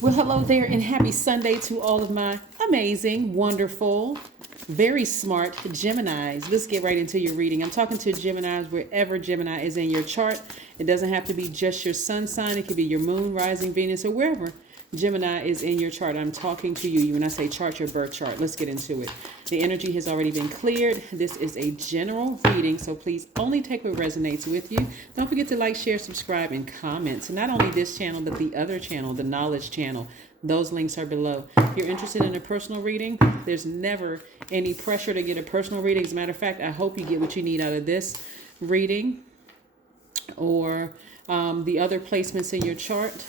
Well, hello there, and happy Sunday to all of my amazing, wonderful, very smart Geminis. Let's get right into your reading. I'm talking to Geminis wherever Gemini is in your chart. It doesn't have to be just your sun sign, it could be your moon, rising, Venus, or wherever Gemini is in your chart. I'm talking to you. When I say chart, your birth chart. Let's get into it. The energy has already been cleared. This is a general reading, so please only take what resonates with you. Don't forget to like, share, subscribe, and comment. So not only this channel, but the other channel, the Knowledge channel. Those links are below. If you're interested in a personal reading, there's never any pressure to get a personal reading. As a matter of fact, I hope you get what you need out of this reading or the other placements in your chart.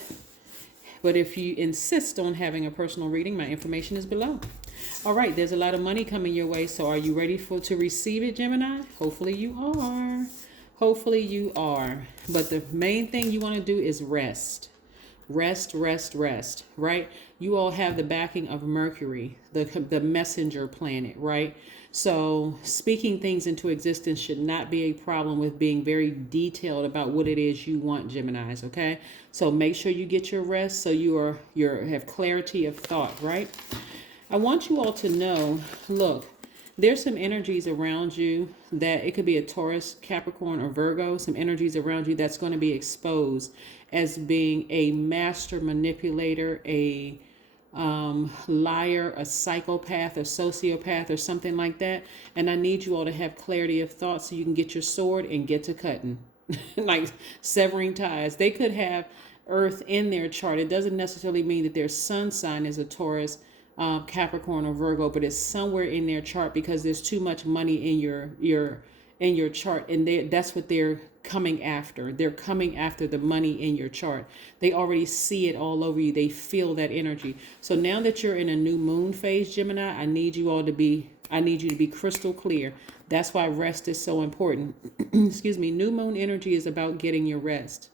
But if you insist on having a personal reading, my information is below. All right, there's a lot of money coming your way. So are you ready to receive it, Gemini? Hopefully you are. Hopefully you are. But the main thing you want to do is rest. Rest, right? You all have the backing of Mercury, the messenger planet, right? So speaking things into existence should not be a problem with being very detailed about what it is you want, Geminis, okay? So make sure you get your rest so you have clarity of thought, right? I want you all to know, look, there's some energies around you that it could be a Taurus, Capricorn, or Virgo, some energies around you that's going to be exposed as being a master manipulator, a liar, a psychopath, a sociopath, or something like that. And I need you all to have clarity of thought so you can get your sword and get to cutting, like severing ties. They could have Earth in their chart. It doesn't necessarily mean that their sun sign is a Taurus, Capricorn, or Virgo, but it's somewhere in their chart because there's too much money in your chart, and that's what they're coming after. They're coming after the money in your chart. They already see it all over you. They feel that energy. So now that you're in a new moon phase, Gemini, I need you to be crystal clear. That's why rest is so important. Excuse me. New moon energy is about getting your rest.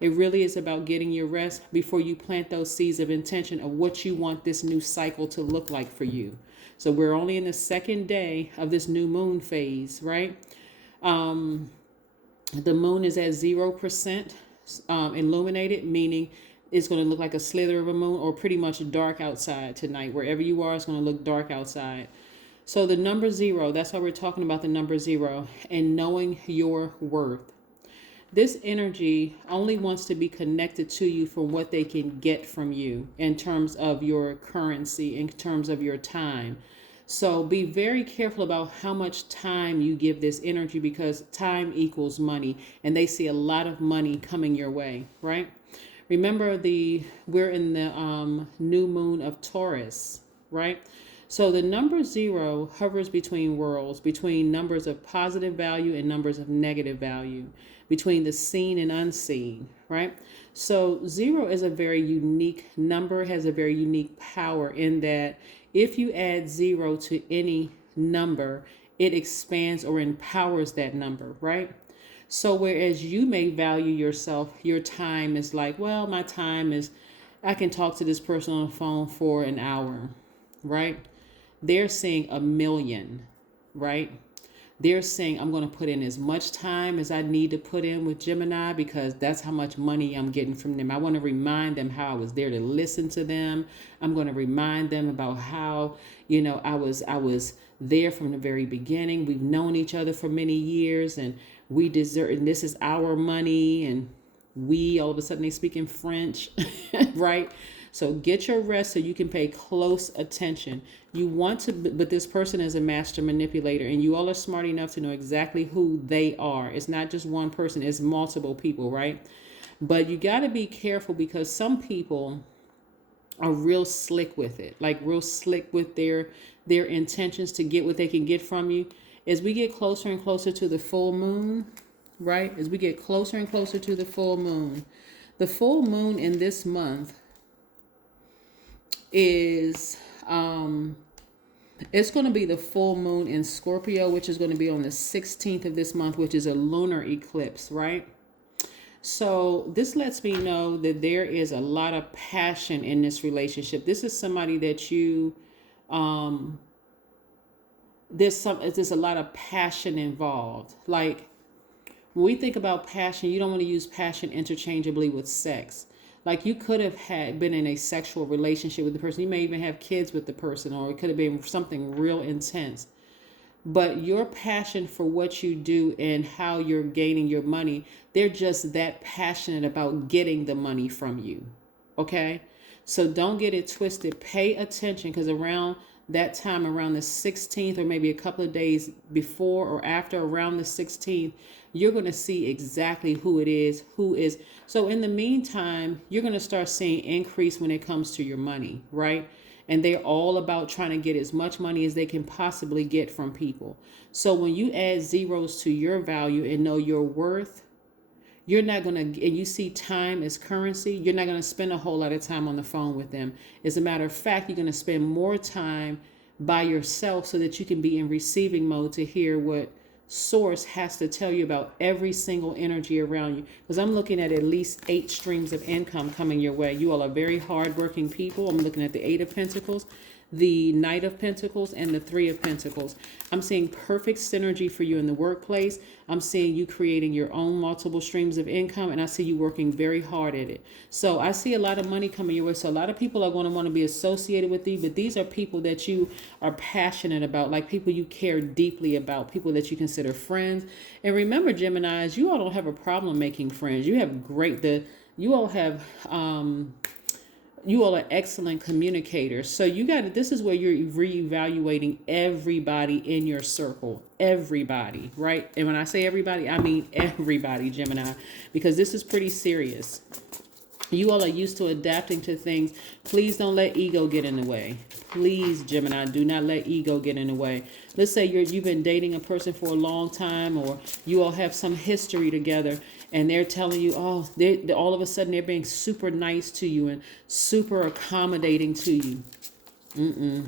It really is about getting your rest before you plant those seeds of intention of what you want this new cycle to look like for you. So we're only in the second day of this new moon phase, right? The moon is at 0% illuminated, meaning it's going to look like a slither of a moon or pretty much dark outside tonight. Wherever you are, it's going to look dark outside. So the number 0, that's why we're talking about the number 0 and knowing your worth. This energy only wants to be connected to you for what they can get from you in terms of your currency, in terms of your time. So be very careful about how much time you give this energy because time equals money, and they see a lot of money coming your way, right? Remember we're in the new moon of Taurus, right? So the number 0 hovers between worlds, between numbers of positive value and numbers of negative value, between the seen and unseen, right? So 0 is a very unique number, has a very unique power in that if you add 0 to any number, it expands or empowers that number, right? So whereas you may value yourself, your time is like, well, my time is, I can talk to this person on the phone for an hour, right? They're saying 1,000,000, right? They're saying I'm going to put in as much time as I need to put in with Gemini because that's how much money I'm getting from them. I want to remind them how I was there to listen to them. I'm going to remind them about how, I was there from the very beginning. We've known each other for many years and we deserve, and this is our money. And all of a sudden they speak in French, right? So get your rest so you can pay close attention. You want to, but this person is a master manipulator and you all are smart enough to know exactly who they are. It's not just one person, it's multiple people, right? But you got to be careful because some people are real slick with it, like real slick with their intentions to get what they can get from you. As we get closer and closer to the full moon, right? As we get closer and closer to the full moon in this month is it's going to be the full moon in Scorpio, which is going to be on the 16th of this month, which is a lunar eclipse, right? So this lets me know that there is a lot of passion in this relationship. This is somebody that you there's a lot of passion involved. Like when we think about passion, you don't want to use passion interchangeably with sex. Like you could have been in a sexual relationship with the person. You may even have kids with the person, or it could have been something real intense. But your passion for what you do and how you're gaining your money, they're just that passionate about getting the money from you. Okay? So don't get it twisted. Pay attention, because around that time, around the 16th, or maybe a couple of days before or after, around the 16th, you're going to see exactly who it is, who is. So in the meantime, you're going to start seeing increase when it comes to your money, right? And they're all about trying to get as much money as they can possibly get from people. So when you add zeros to your value and know your worth, you're not going to, and you see time as currency, you're not going to spend a whole lot of time on the phone with them. As a matter of fact, you're going to spend more time by yourself so that you can be in receiving mode to hear what source has to tell you about every single energy around you. Because I'm looking at least 8 streams of income coming your way. You all are very hardworking people. I'm looking at the 8 of Pentacles, the Knight of Pentacles, and the 3 of Pentacles. I'm seeing perfect synergy for you in the workplace. I'm seeing you creating your own multiple streams of income, and I see you working very hard at it. So I see a lot of money coming your way. So a lot of people are going to want to be associated with you, but these are people that you are passionate about, like people you care deeply about, people that you consider friends. And remember, Geminis, you all don't have a problem making friends. You have you all are excellent communicators. So this is where you're reevaluating everybody in your circle, everybody, right? And when I say everybody, I mean everybody, Gemini, because this is pretty serious. You all are used to adapting to things. Please don't let ego get in the way. Please, Gemini, do not let ego get in the way. Let's say you've been dating a person for a long time, or you all have some history together, and they're telling you, oh, all of a sudden they're being super nice to you and super accommodating to you.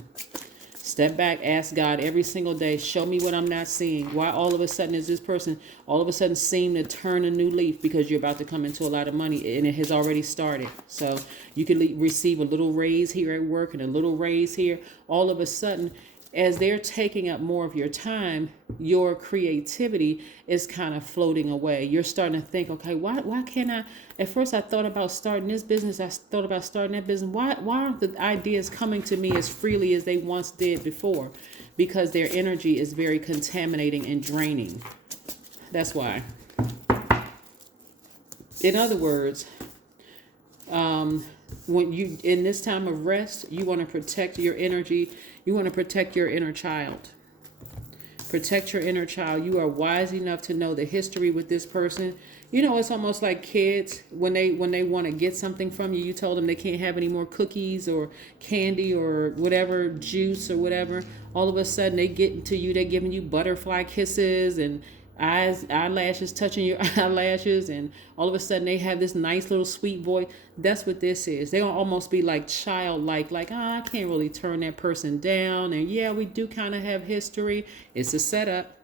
Step back, ask God every single day, show me what I'm not seeing. Why all of a sudden is this person all of a sudden seem to turn a new leaf? Because you're about to come into a lot of money, and it has already started. So you can receive a little raise here at work and a little raise here. All of a sudden, as they're taking up more of your time, your creativity is kind of floating away. You're starting to think, okay, why can't I? At first, I thought about starting this business. I thought about starting that business. Why aren't the ideas coming to me as freely as they once did before? Because their energy is very contaminating and draining. That's why. In other words, when you in this time of rest, you want to protect your energy. You want to protect your inner child. Protect your inner child. You are wise enough to know the history with this person. You know, it's almost like kids when they want to get something from you. You told them they can't have any more cookies or candy or whatever, juice or whatever. All of a sudden they get to you. They're giving you butterfly kisses and eyelashes touching your eyelashes, and all of a sudden they have this nice little sweet voice. That's what this is. They're gonna almost be like childlike, like, I can't really turn that person down, and yeah, we do kind of have history. It's a setup.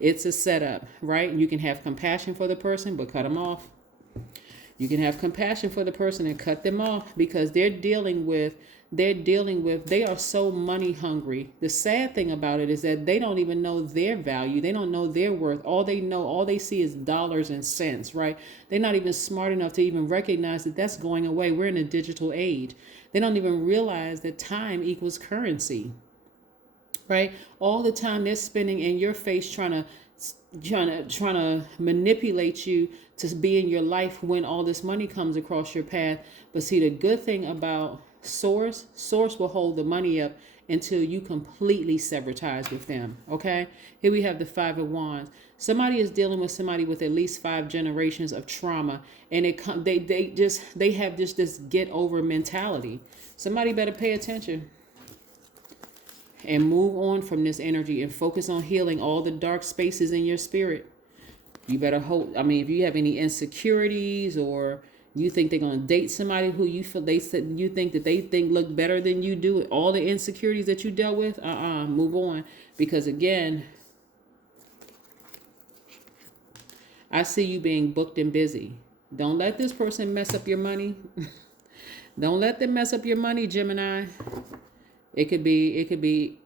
It's a setup, right? You can have compassion for the person, but cut them off. You can have compassion for the person and cut them off, because they are so money hungry. The sad thing about it is that they don't even know their value. They don't know their worth. All they see is dollars and cents, right? They're not even smart enough to even recognize that that's going away. We're in a digital age. They don't even realize that time equals currency, right? All the time they're spending in your face trying to manipulate you to be in your life when all this money comes across your path. But see, the good thing about Source will hold the money up until you completely sever ties with them. Okay, here we have the 5 of Wands. Somebody is dealing with somebody with at least 5 generations of trauma, and they have just this get over mentality. Somebody better pay attention and move on from this energy and focus on healing all the dark spaces in your spirit. You better hope. I mean, if you have any insecurities, or you think they're going to date somebody who you think that they think look better than you do, all the insecurities that you dealt with, move on. Because again, I see you being booked and busy. Don't let this person mess up your money. Don't let them mess up your money, Gemini. It could be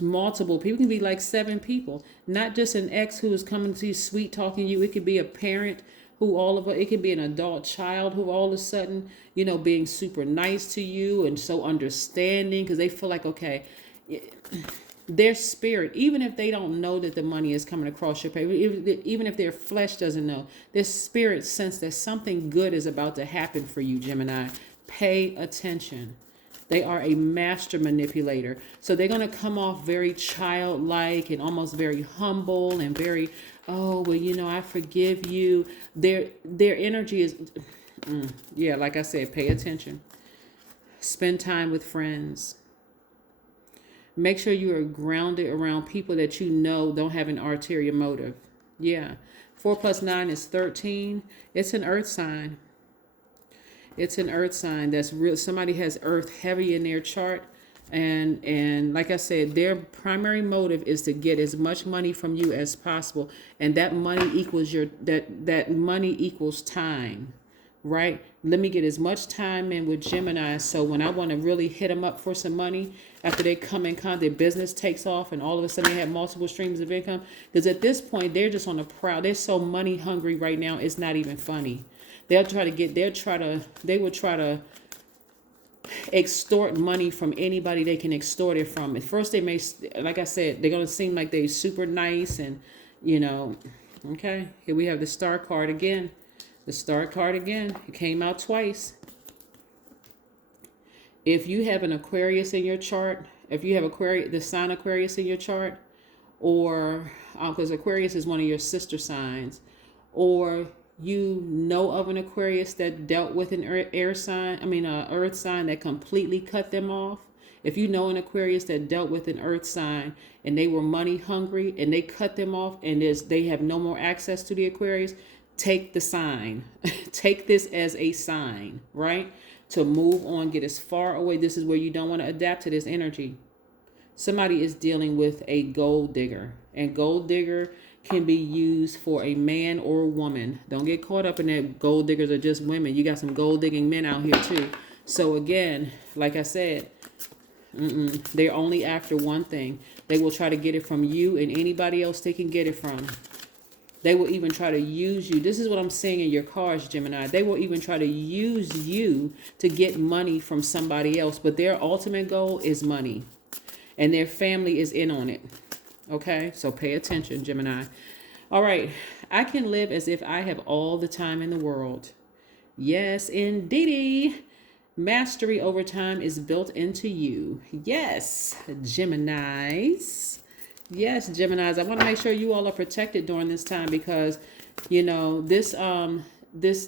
multiple people. It can be like 7 people, not just an ex who is coming to you, sweet talking you. It could be a parent who all of it can be an adult child who all of a sudden, being super nice to you and so understanding because they feel like, okay, their spirit, even if they don't know that the money is coming across your paper, even if their flesh doesn't know, their spirit sense that something good is about to happen for you, Gemini. Pay attention. They are a master manipulator. So they're going to come off very childlike and almost very humble and very, oh, well, I forgive you. Their energy is, yeah, like I said, pay attention. Spend time with friends. Make sure you are grounded around people that don't have an ulterior motive. Yeah. 4 + 9 is 13. It's an earth sign. It's an earth sign that's real. Somebody has earth heavy in their chart. And like I said, their primary motive is to get as much money from you as possible. And that money equals that money equals time. Right? Let me get as much time in with Gemini. So when I want to really hit them up for some money, after they come in contact, their business takes off and all of a sudden they have multiple streams of income. Because at this point, they're just on the prowl. They're so money hungry right now. It's not even funny. They will try to extort money from anybody they can extort it from. At first they may, like I said, they're going to seem like they're super nice and, okay. Here we have the star card again. The star card again. It came out twice. If you have an Aquarius in your chart, if you have the sign Aquarius in your chart, or because Aquarius is one of your sister signs, or you know of an Aquarius that dealt with an earth sign that completely cut them off. If you know an Aquarius that dealt with an earth sign and they were money hungry and they cut them off and they have no more access to the Aquarius, take the sign. Take this as a sign, right? To move on, get as far away. This is where you don't want to adapt to this energy. Somebody is dealing with a gold digger, and gold digger can be used for a man or a woman. Don't get caught up in that gold diggers are just women. You got some gold digging men out here too. So again, like I said, they're only after one thing. They will try to get it from you and anybody else they can get it from. They will even try to use you. This is what I'm seeing in your cards, Gemini. They will even try to use you to get money from somebody else. But their ultimate goal is money. And their family is in on it. Okay? So pay attention, Gemini. All right. I can live as if I have all the time in the world. Yes, indeedy. Mastery over time is built into you. Yes, Geminis. Yes, Geminis. I want to make sure you all are protected during this time because, this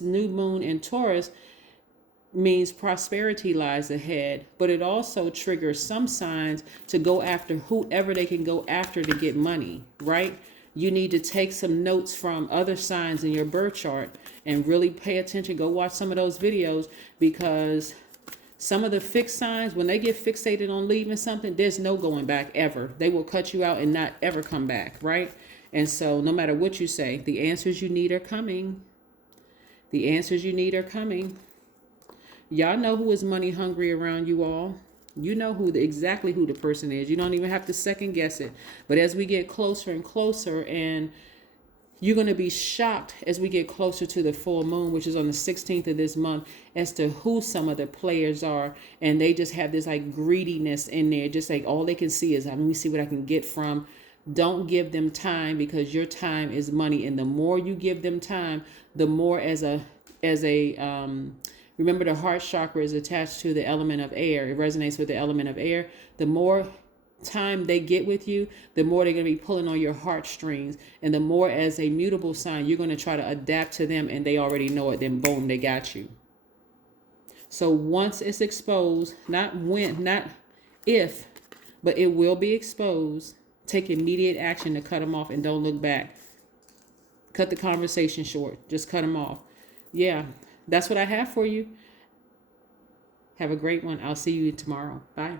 new moon in Taurus means prosperity lies ahead, but it also triggers some signs to go after whoever they can go after to get money, right? You need to take some notes from other signs in your birth chart and really pay attention. Go watch some of those videos because some of the fixed signs, when they get fixated on leaving something, there's no going back ever. They will cut you out and not ever come back, right? And so no matter what you say, the answers you need are coming. The answers you need are coming. Y'all know who is money hungry around you all. You know exactly who the person is. You don't even have to second guess it. But as we get closer and closer, and you're going to be shocked as we get closer to the full moon, which is on the 16th of this month, as to who some of the players are. And they just have this like greediness in there. Just like all they can see is, let me see what I can get from. Don't give them time because your time is money. And the more you give them time, the more remember the heart chakra is attached to the element of air. It resonates with the element of air. The more time they get with you, the more they're going to be pulling on your heartstrings. And the more as a mutable sign, you're going to try to adapt to them and they already know it. Then boom, they got you. So once it's exposed, not if, but it will be exposed, take immediate action to cut them off and don't look back. Cut the conversation short. Just cut them off. Yeah, that's what I have for you. Have a great one. I'll see you tomorrow. Bye.